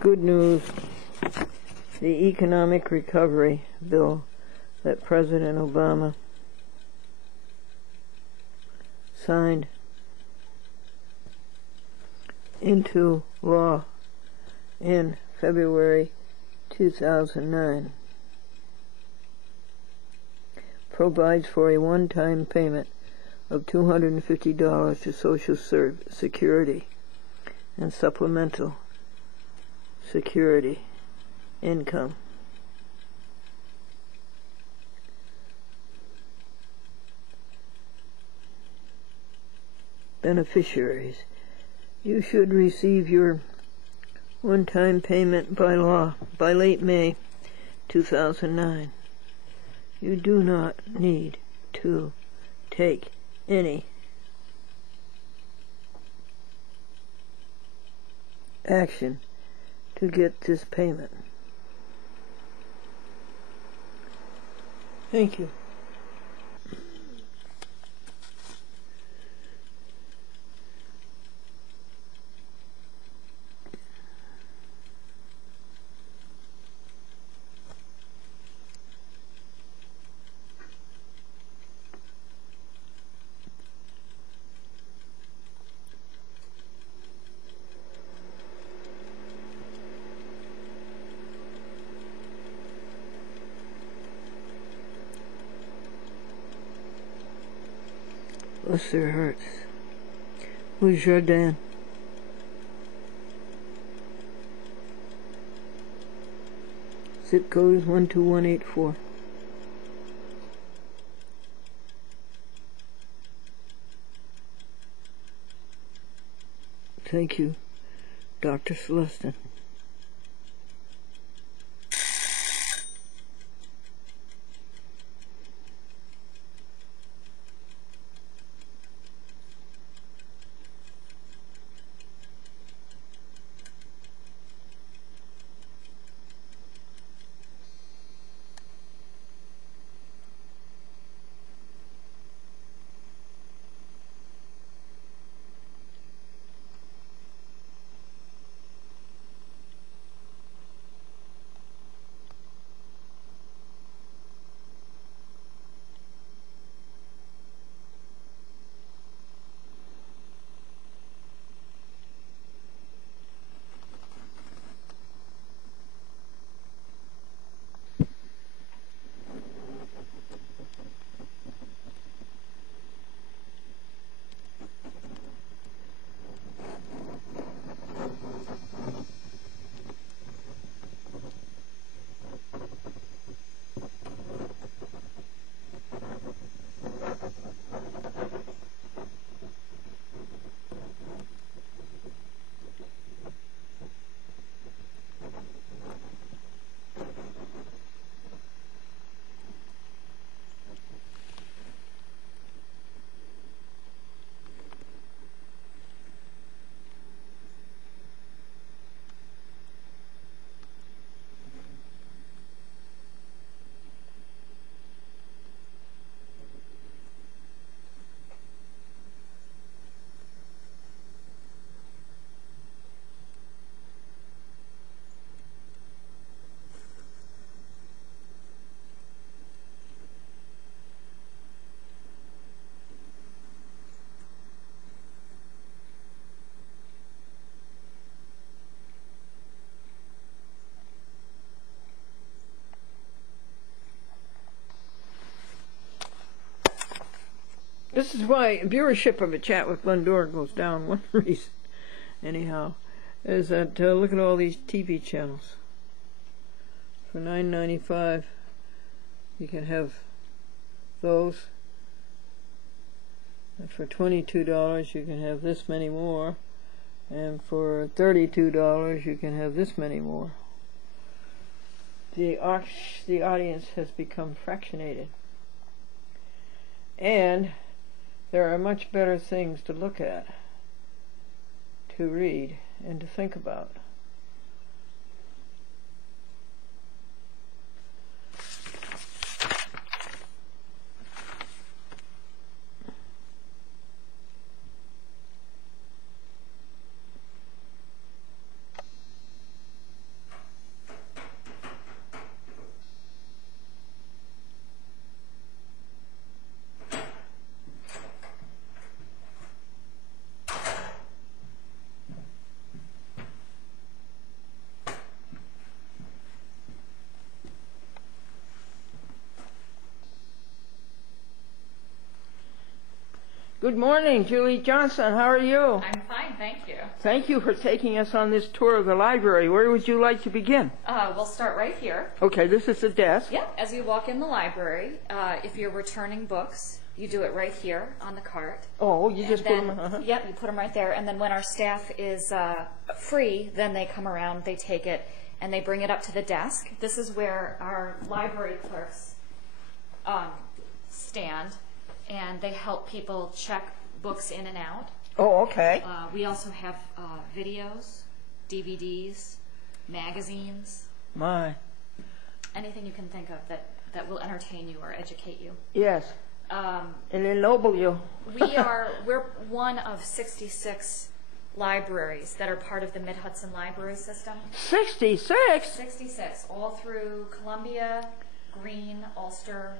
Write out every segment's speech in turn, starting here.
Good news. The economic recovery bill that President Obama signed into law in February 2009 provides for a one-time payment of $250 to Social Security and supplemental security income. Beneficiaries. You should receive your one-time payment by law by late May 2009. You do not need to take any action to get this payment. Thank you. Bless their hearts. Who's Jordan? Zip code is 12184. Thank you, Dr. Celestin. This is why viewership of a chat with Glendora goes down. One reason, anyhow, is that look at all these TV channels. For $9.95, you can have those. And for $22, you can have this many more. And for $32, you can have this many more. The audience has become fractionated. And there are much better things to look at, to read, and to think about. Good morning, Julie Johnson. How are you? I'm fine, thank you. Thank you for taking us on this tour of the library. Where would you like to begin? We'll start right here. Okay, this is the desk. Yeah, as you walk in the library, if you're returning books, you do it right here on the cart. Oh, you just then, put them... Yep, you put them right there. And then when our staff is free, then they come around, they take it, and they bring it up to the desk. This is where our library clerks stand, and they help people check books in and out. Oh, okay. We also have videos, DVDs, magazines. My. Anything you can think of that will entertain you or educate you. Yes. And ennoble you. We're one of 66 libraries that are part of the Mid-Hudson Library System. 66? 66, all through Columbia, Greene, Ulster,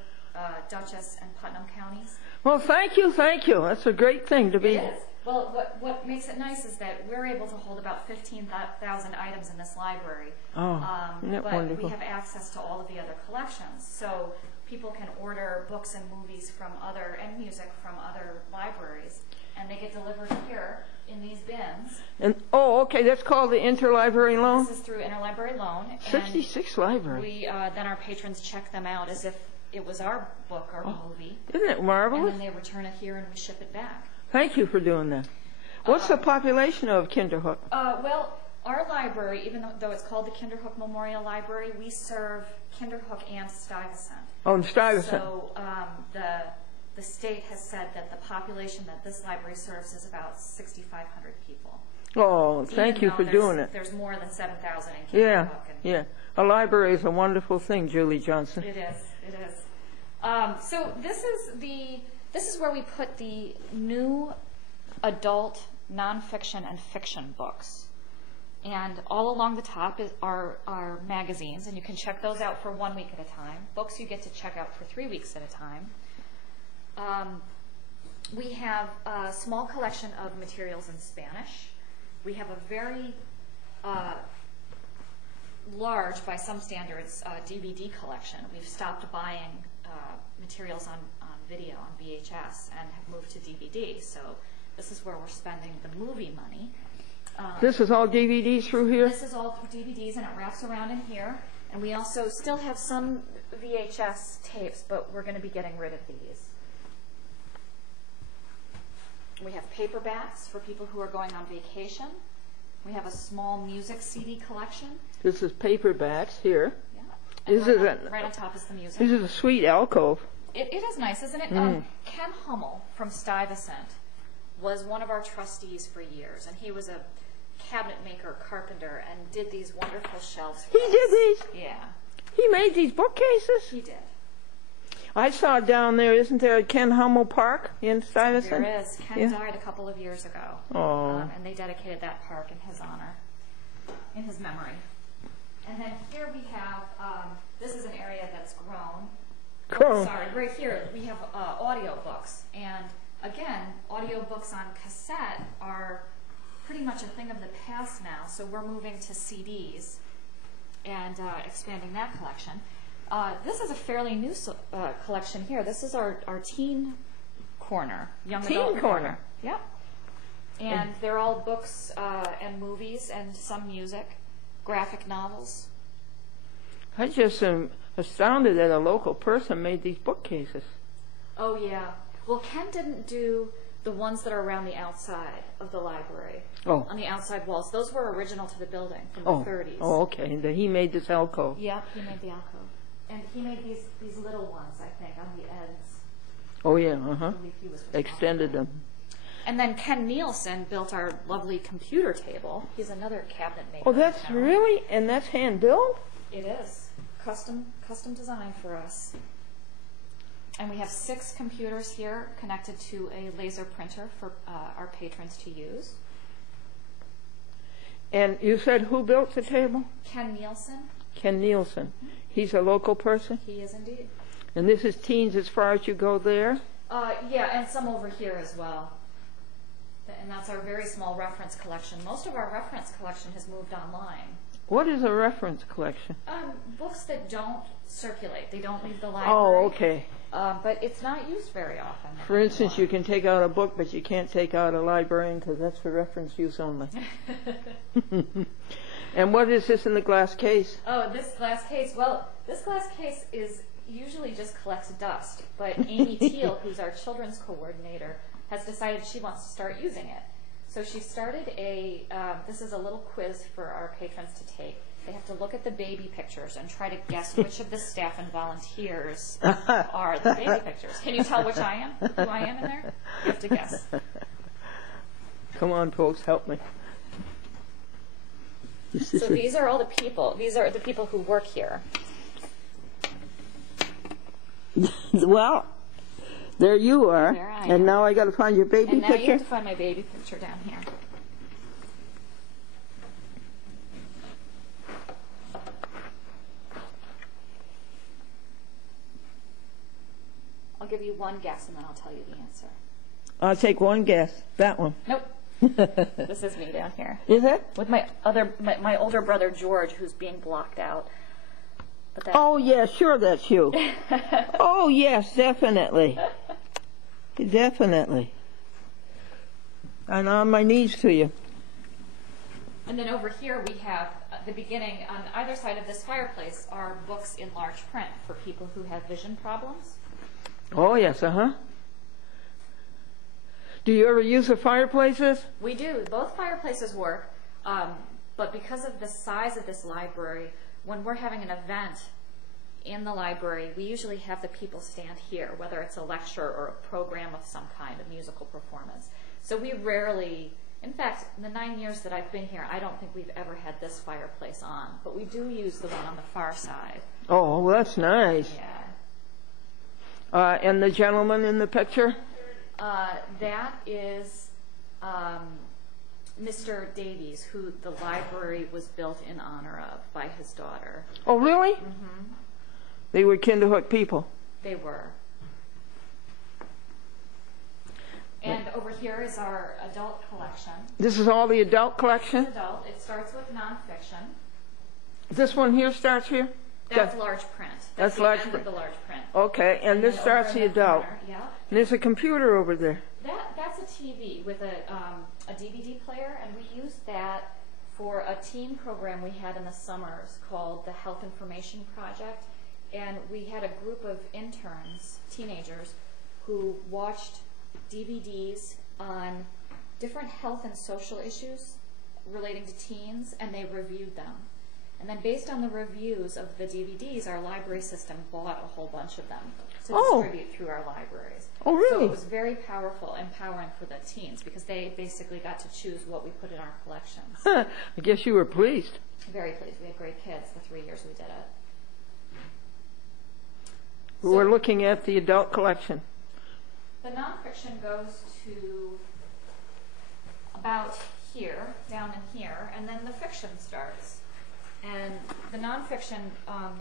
Dutchess, and Putnam counties. Well, thank you. That's a great thing to be... It is. Well, what makes it nice is that we're able to hold about 15,000 items in this library. Oh, isn't that but wonderful? we have access to all of the other collections. So people can order books and movies and music from other libraries, and they get delivered here in these bins. And okay, that's called the interlibrary loan? This is through interlibrary loan. 66 libraries. We then our patrons check them out as if it was our book or movie. Isn't it marvelous? And then they return it here and we ship it back. Thank you for doing that. What's the population of Kinderhook? Well, our library, even though it's called the Kinderhook Memorial Library, we serve Kinderhook and Stuyvesant. Oh, in Stuyvesant. So the state has said that the population that this library serves is about 6,500 people. Oh, thank you for doing it. There's more than 7,000 in Kinderhook. Yeah. A library is a wonderful thing, Julie Johnson. It is. So this is where we put the new adult nonfiction and fiction books. And all along the top are magazines, and you can check those out for 1 week at a time. Books you get to check out for 3 weeks at a time. We have a small collection of materials in Spanish. We have a very large, by some standards, DVD collection. We've stopped buying materials on video, on VHS, and have moved to DVD. So this is where we're spending the movie money. This is all DVDs through here? This is all through DVDs, and it wraps around in here. And we also still have some VHS tapes, but we're going to be getting rid of these. We have paperbacks for people who are going on vacation. We have a small music CD collection. This is paperbacks here. Yeah. Right on top is the music. This is a sweet alcove. It is nice, isn't it? Ken Hummel from Stuyvesant was one of our trustees for years, and he was a cabinet maker, carpenter, and did these wonderful shelves for us. He did these? Yeah. He made these bookcases? He did. I saw down there, isn't there a Ken Hummel Park in Stuyvesant? There is. Ken died a couple of years ago. Oh. And they dedicated that park in his honor, in his memory. And then here we have, this is an area that's grown. Right here we have audiobooks. And again, audiobooks on cassette are pretty much a thing of the past now. So we're moving to CDs and expanding that collection. This is a fairly new collection here. This is our teen corner, young adult corner. Yep. And they're all books and movies and some music, graphic novels. I just am astounded that a local person made these bookcases. Oh, yeah. Well, Ken didn't do the ones that are around the outside of the library. Oh. On the outside walls. Those were original to the building from the 30s. Oh, okay. And then he made this alcove. Yeah, he made the alcove. And he made these little ones, I think, on the ends. Oh, yeah, I believe he was extended them. And then Ken Nielsen built our lovely computer table. He's another cabinet maker. Oh, that's really? And that's hand-built? It is. Custom design for us. And we have 6 computers here connected to a laser printer for our patrons to use. And you said who built the table? Ken Nielsen. Ken Nielsen. Mm-hmm. He's a local person? He is indeed. And this is teens as far as you go there? Yeah, and some over here as well. And that's our very small reference collection. Most of our reference collection has moved online. What is a reference collection? Books that don't circulate. They don't leave the library. Oh, okay. But it's not used very often. For instance, you can take out a book, but you can't take out a librarian because that's for reference use only. And what is this in the glass case? Oh, this glass case. Well, this glass case is usually just collects dust, but Amy Teal, who's our children's coordinator, has decided she wants to start using it. So she started this is a little quiz for our patrons to take. They have to look at the baby pictures and try to guess which of the staff and volunteers are the baby pictures. Can you tell which I am? Who I am in there? You have to guess. Come on, folks, help me. So these are all the people. These are the people who work here. Well, there you are. There I am. And now I got to find your baby and now picture. you have to find my baby picture down here. I'll give you one guess and then I'll tell you the answer. I'll take one guess. That one. Nope. This is me down here. Is it? With my older brother George, who's being blocked out. But Oh, yeah, sure that's you. Oh, yes, definitely. Definitely. And on my knees to you. And then over here we have the beginning. On either side of this fireplace are books in large print for people who have vision problems. Oh, yes, uh-huh. Do you ever use the fireplaces? We do. Both fireplaces work, but because of the size of this library, when we're having an event in the library, we usually have the people stand here, whether it's a lecture or a program of some kind, a musical performance. So we rarely, in fact, in the 9 years that I've been here, I don't think we've ever had this fireplace on, but we do use the one on the far side. Oh, well, that's nice. Yeah. And the gentleman in the picture? That is Mr. Davies, who the library was built in honor of by his daughter. Oh, really? Mm-hmm. They were Kinderhook people. They were. And over here is our adult collection. This is all the adult collection? It's adult. It starts with nonfiction. This one here starts here? That's large print. That's the large end print. of the large print. Okay, and this then starts over the in adult. corner, yeah. And there's a computer over there. That's a TV with a DVD player, and we used that for a teen program we had in the summers called the Health Information Project. And we had a group of interns, teenagers, who watched DVDs on different health and social issues relating to teens, and they reviewed them. And then based on the reviews of the DVDs, our library system bought a whole bunch of them to distribute through our libraries. Oh, really? So it was very powerful, empowering for the teens, because they basically got to choose what we put in our collections. I guess you were pleased. Very pleased. We had great kids the 3 years we did it. We're looking at the adult collection. The nonfiction goes to about here, down in here, and then the fiction starts. And the nonfiction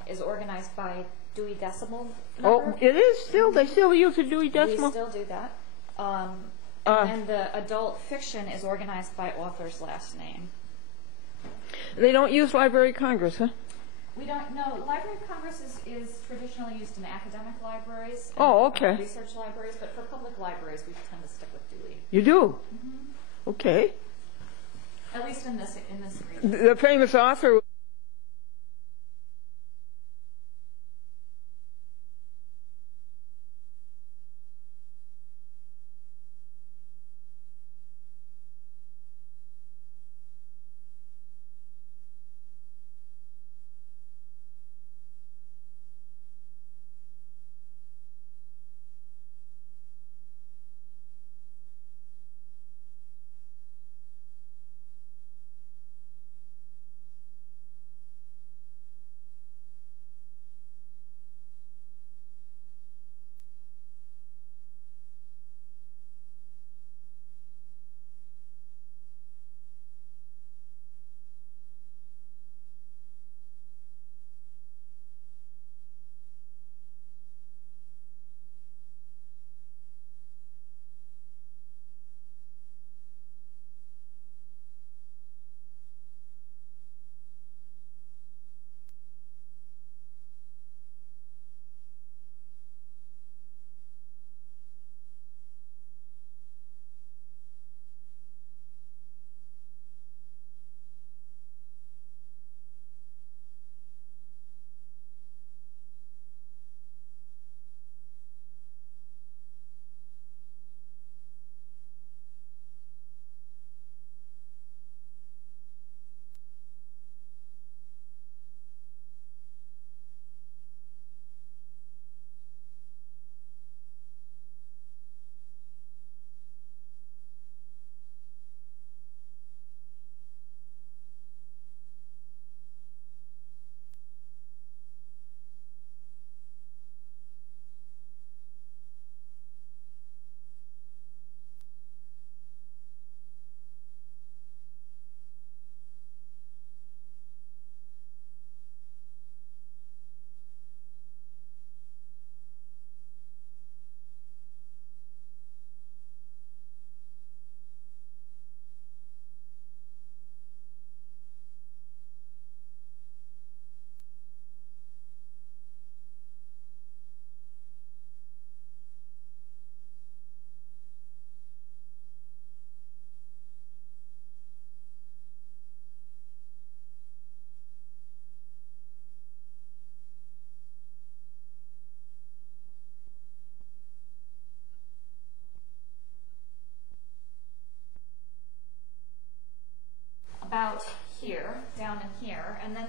is organized by Dewey Decimal number. Oh, it is still? They still use a Dewey Decimal? We still do that. And the adult fiction is organized by author's last name. They don't use Library of Congress, huh? We don't know. Library of Congress is traditionally used in academic libraries and research libraries, but for public libraries we tend to stick with Dewey. You do? Mm-hmm. Okay. At least in this region. The famous author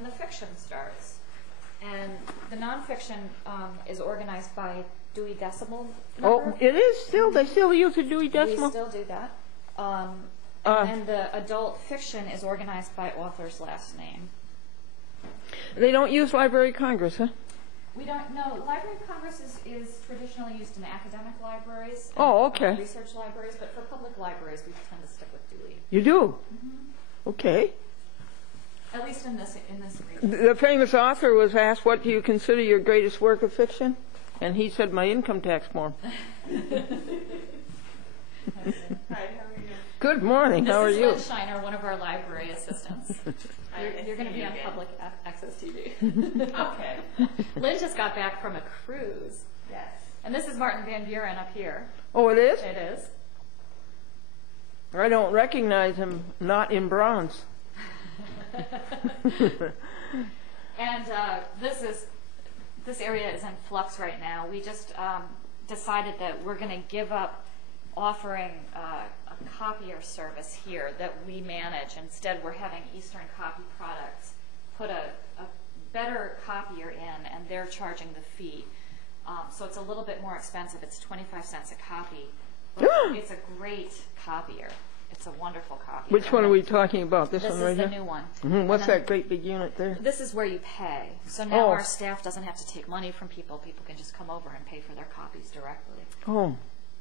the fiction starts. And the nonfiction is organized by Dewey Decimal number. Oh, it is still? They still use a Dewey Decimal? We still do that. And the adult fiction is organized by author's last name. They don't use Library of Congress, huh? We don't know. Library of Congress is traditionally used in academic libraries and research libraries, but for public libraries we tend to stick with Dewey. You do? Mm-hmm. Okay. At least in this region. The famous author was asked, what do you consider your greatest work of fiction? And he said, my income tax form. Hi, how are you? Good morning. How are you? This is Lynn Shiner, one of our library assistants. You're going to be on public access TV. Okay. Lynn just got back from a cruise. Yes. And this is Martin Van Buren up here. Oh, it is? It is. I don't recognize him not in bronze. And this area is in flux right now. We just decided that we're going to give up offering a copier service here that we manage. Instead, we're having Eastern Copy Products put a better copier in, and they're charging the fee. So it's a little bit more expensive. It's 25 cents a copy. But it's a great copier. It's a wonderful copier. Which one are we talking about? This one right here? This is the new one. Mm-hmm. What's that great big unit there? This is where you pay. So now our staff doesn't have to take money from people. People can just come over and pay for their copies directly. Oh.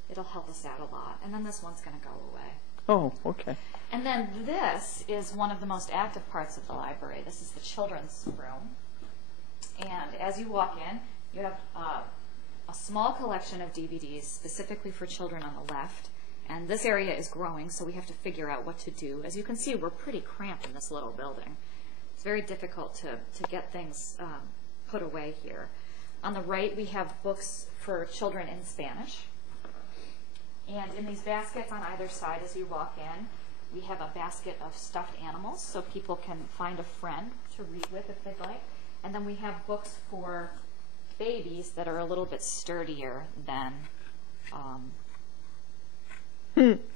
It'll help us out a lot. And then this one's going to go away. Oh, okay. And then this is one of the most active parts of the library. This is the children's room. And as you walk in, you have a small collection of DVDs specifically for children on the left. And this area is growing, so we have to figure out what to do. As you can see, we're pretty cramped in this little building. It's very difficult to get things put away here. On the right, we have books for children in Spanish. And in these baskets on either side as you walk in, we have a basket of stuffed animals, so people can find a friend to read with if they'd like. And then we have books for babies that are a little bit sturdier than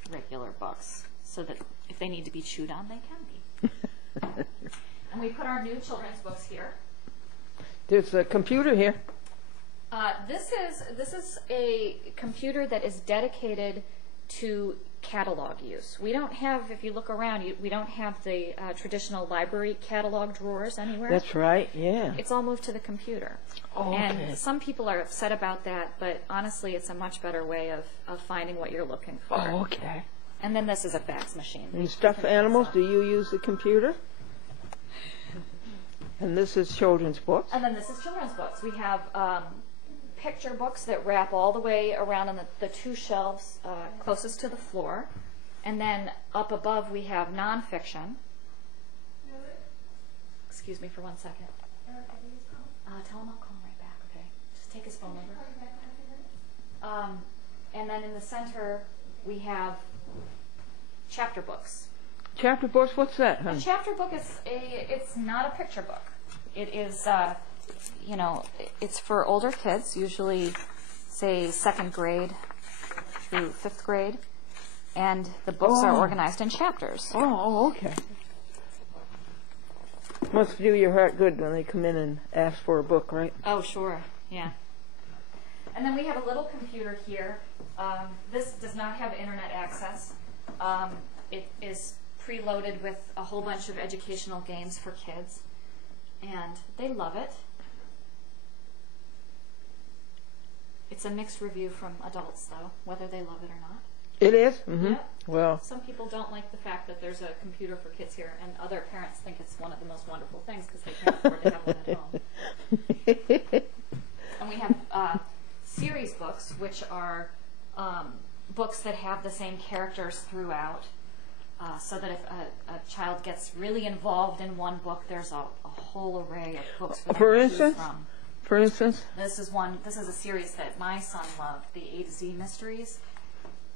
regular books, so that if they need to be chewed on, they can be. And we put our new children's books here. There's a computer here. This is a computer that is dedicated to catalog use. We don't have, if you look around, we don't have the traditional library catalog drawers anywhere. That's right, yeah. It's all moved to the computer. Oh, okay. And some people are upset about that, but honestly, it's a much better way of finding what you're looking for. Oh, okay. And then this is a fax machine. And stuffed animals, do you use the computer? And this is children's books? And then this is children's books. We have picture books that wrap all the way around on the two shelves closest to the floor. And then up above we have nonfiction. Excuse me for 1 second. Tell him I'll call him right back, okay? Just take his phone number. And then in the center we have chapter books. Chapter books? What's that, honey? A chapter book is it's not a picture book. It is it's for older kids, usually, say, 2nd grade through 5th grade, and the books are organized in chapters. Oh, okay. Must do your heart good when they come in and ask for a book, right? Oh, sure, yeah. And then we have a little computer here. This does not have internet access. It is preloaded with a whole bunch of educational games for kids, and they love it. It's a mixed review from adults, though, whether they love it or not. It is? Mm-hmm. Yeah. Well, some people don't like the fact that there's a computer for kids here, and other parents think it's one of the most wonderful things because they can't afford to have one at home. And we have series books, which are books that have the same characters throughout, so that if a child gets really involved in one book, there's a whole array of books for them to choose from. For instance? This is a series that my son loved, the A to Z Mysteries,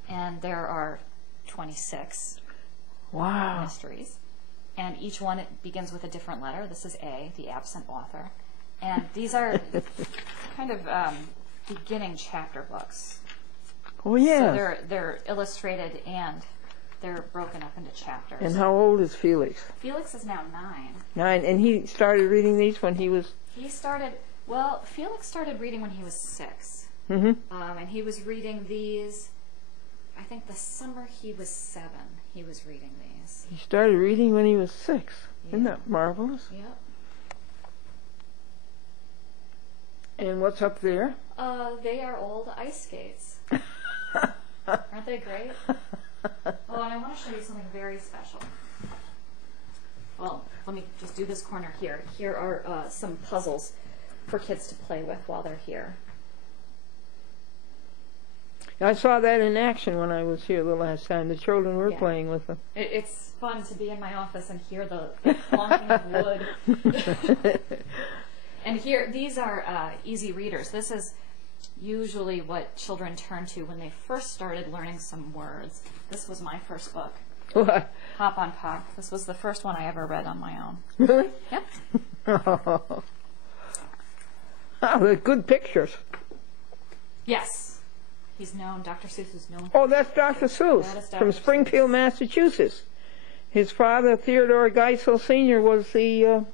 and there are 26 mysteries. And each one begins with a different letter. This is A, the absent author. And these are kind of beginning chapter books. Oh, yeah. So they're illustrated and they're broken up into chapters. And how old is Felix? Felix is now 9. 9, and he started reading these when he was... Felix started reading when he was 6. Mm-hmm. And he was reading these, I think the summer he was 7, he was reading these. He started reading when he was 6. Yeah. Isn't that marvelous? Yep. And what's up there? They are old ice skates. Aren't they great? Oh, and I want to show you something very special. Well, let me just do this corner here. Here are some puzzles for kids to play with while they're here. I saw that in action when I was here the last time. The children were playing with them. It's fun to be in my office and hear the clunking of wood. And here, these are easy readers. This is usually what children turn to when they first started learning some words. This was my first book. What? Hop on Pop. This was the first one I ever read on my own. Really? Yep. Oh, they're good pictures. Yes. He's known, Dr. Seuss is known. Oh, that's Dr. Seuss That is Dr. from Springfield, Massachusetts. His father, Theodore Geisel Sr., was the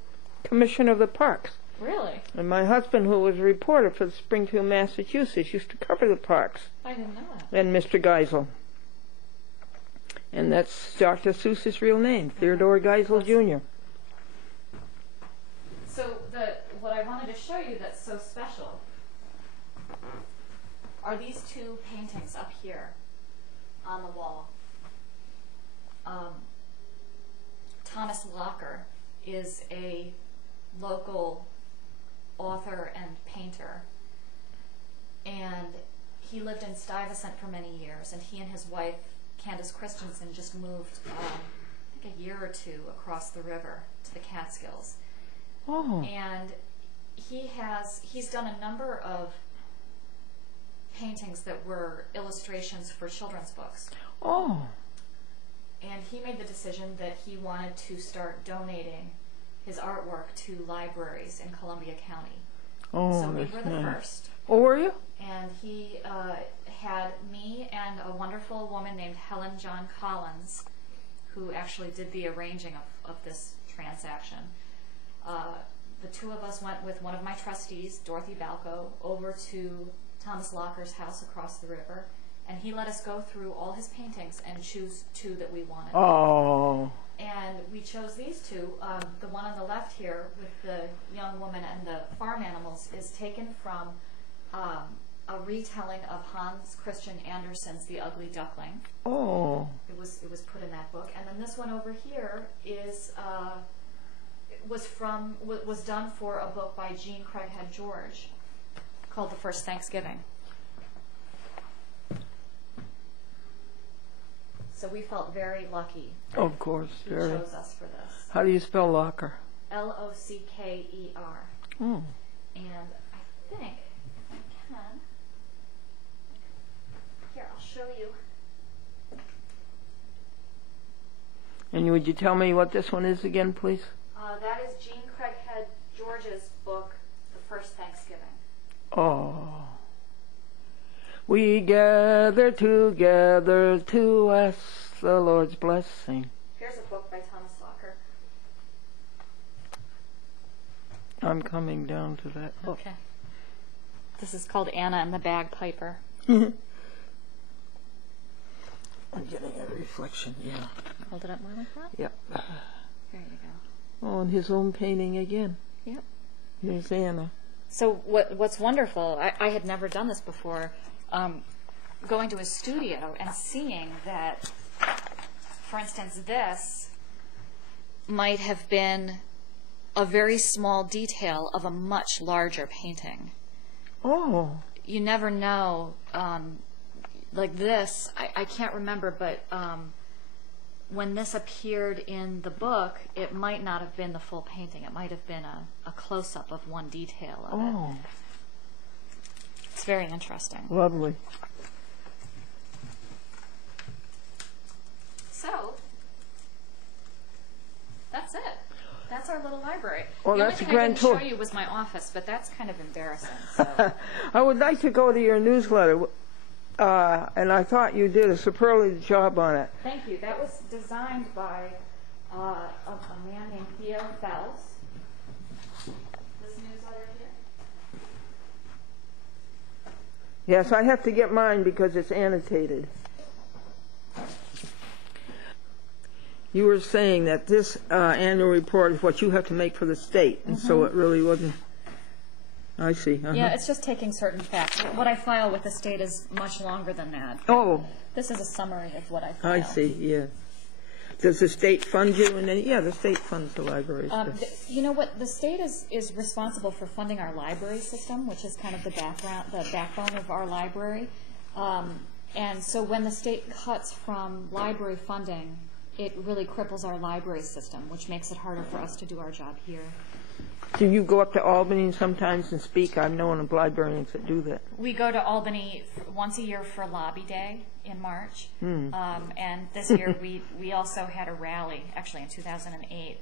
commissioner of the parks. Really? And my husband, who was a reporter for Springfield, Massachusetts, used to cover the parks. I didn't know that. And Mr. Geisel. And that's Dr. Seuss's real name, Theodore Geisel Jr. So what I wanted to show you that's so special are these two paintings up here on the wall. Thomas Locker is a local author and painter, and he lived in Stuyvesant for many years, and he and his wife Candace Christensen just moved I think a year or two across the river to the Catskills. Oh. And he's done a number of paintings that were illustrations for children's books. Oh. And he made the decision that he wanted to start donating his artwork to libraries in Columbia County. Oh, So we that's were the nice. first. Oh, were you? And he had me and a wonderful woman named Helen John Collins, who actually did the arranging of this transaction. The two of us went with one of my trustees, Dorothy Balco, over to Thomas Locker's house across the river, and he let us go through all his paintings and choose 2 that we wanted. Oh. And we chose these 2. The one on the left here with the young woman and the farm animals is taken from a retelling of Hans Christian Andersen's The Ugly Duckling. Oh. It was put in that book. And then this one over here is was done for a book by Jean Craighead George called The First Thanksgiving. So we felt very lucky. Of course. He Very. chose us for this. How do you spell Locker? L-O-C-K-E-R. Oh. And I think I can. Here, I'll show you. And would you tell me what this one is again, please? That is Jean Craighead George's book, The First Thanksgiving. Oh. We gather together to ask the Lord's blessing. Here's a book by Thomas Locker. I'm coming down to that. Okay. This is called Anna and the Bagpiper. I'm getting a reflection, yeah. Hold it up more like that? Yep. There you go. Oh, and his own painting again. Yep. Here's Anna. So what's wonderful, I had never done this before, going to his studio and seeing that, for instance, this might have been a very small detail of a much larger painting. Oh. You never know, like this, I can't remember, but when this appeared in the book, it might not have been the full painting. It might have been a close-up of one detail of it. It's very interesting. Lovely. So, that's it. That's our little library. Well, the that's only a thing grand I didn't tour. show you was my office, but that's kind of embarrassing. So. I would like to go to your newsletter. and I thought you did a superlative job on it. Thank you. That was designed by a man named Theo Fells. This newsletter here. Yes, I have to get mine because it's annotated. You were saying that this annual report is what you have to make for the state, and so it really wasn't. I see. Yeah, it's just taking certain facts. What I file with the state is much longer than that. Oh. This is a summary of what I file. I see, yeah. Does the state fund you? And then, yeah, the state funds the libraries. You know what? The state is responsible for funding our library system, which is kind of the backbone of our library. And so when the state cuts from library funding, it really cripples our library system, which makes it harder for us to do our job here. Do you go up to Albany sometimes and speak? I've known of librarians that do that. We go to Albany once a year for Lobby Day in March. And this year we also had a rally, actually in 2008,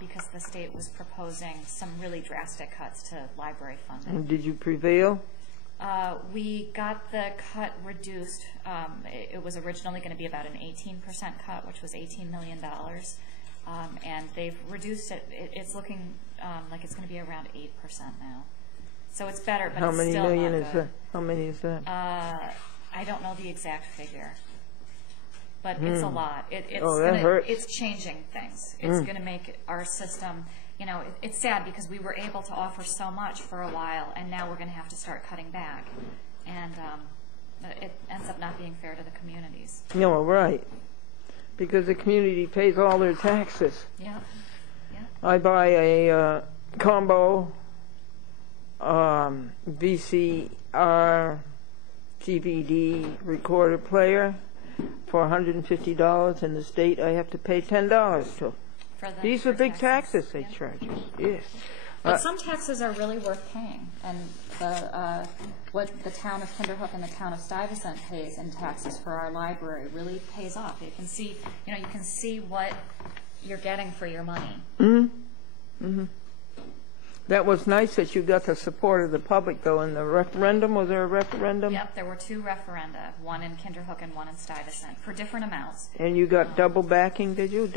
because the state was proposing some really drastic cuts to library funding. And did you prevail? We got the cut reduced. It was originally going to be about an 18% cut, which was $18 million. And they've reduced it. It's looking like it's going to be around 8% now. So it's better, but How it's many still million not is good. that? How many is that? I don't know the exact figure, but it's a lot. It's changing things. It's going to make our system, you know, it's sad because we were able to offer so much for a while, and now we're going to have to start cutting back. And it ends up not being fair to the communities. No, right. Because the community pays all their taxes. Yeah. I buy a combo VCR DVD recorder player for $150. In the state, I have to pay $10 to. These are big taxes they charge us. Yes. But some taxes are really worth paying, and what the town of Kinderhook and the town of Stuyvesant pays in taxes for our library really pays off. You can see, you can see what you're getting for your money. That was nice that you got the support of the public, though, in the referendum. Was there a referendum? Yep, there were 2 referenda, one in Kinderhook and one in Stuyvesant, for different amounts. And you got double backing, did you?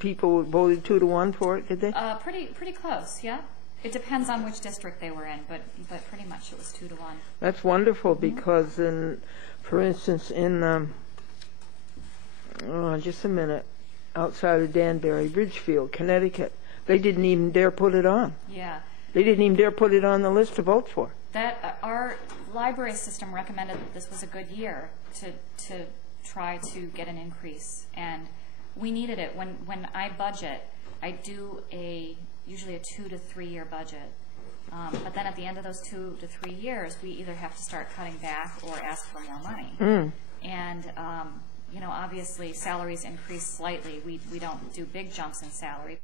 People voted 2-1 for it, did they? Pretty close, yeah. It depends on which district they were in, but pretty much it was 2-1. That's wonderful because, for instance, in just a minute, outside of Danbury, Ridgefield, Connecticut, they didn't even dare put it on. Yeah. They didn't even dare put it on the list to vote for. Our library system recommended that this was a good year to try to get an increase, and we needed it. When I budget, I do usually a 2 to 3 year budget. But then at the end of those 2 to 3 years, we either have to start cutting back or ask for more money. And obviously salaries increase slightly. We don't do big jumps in salary.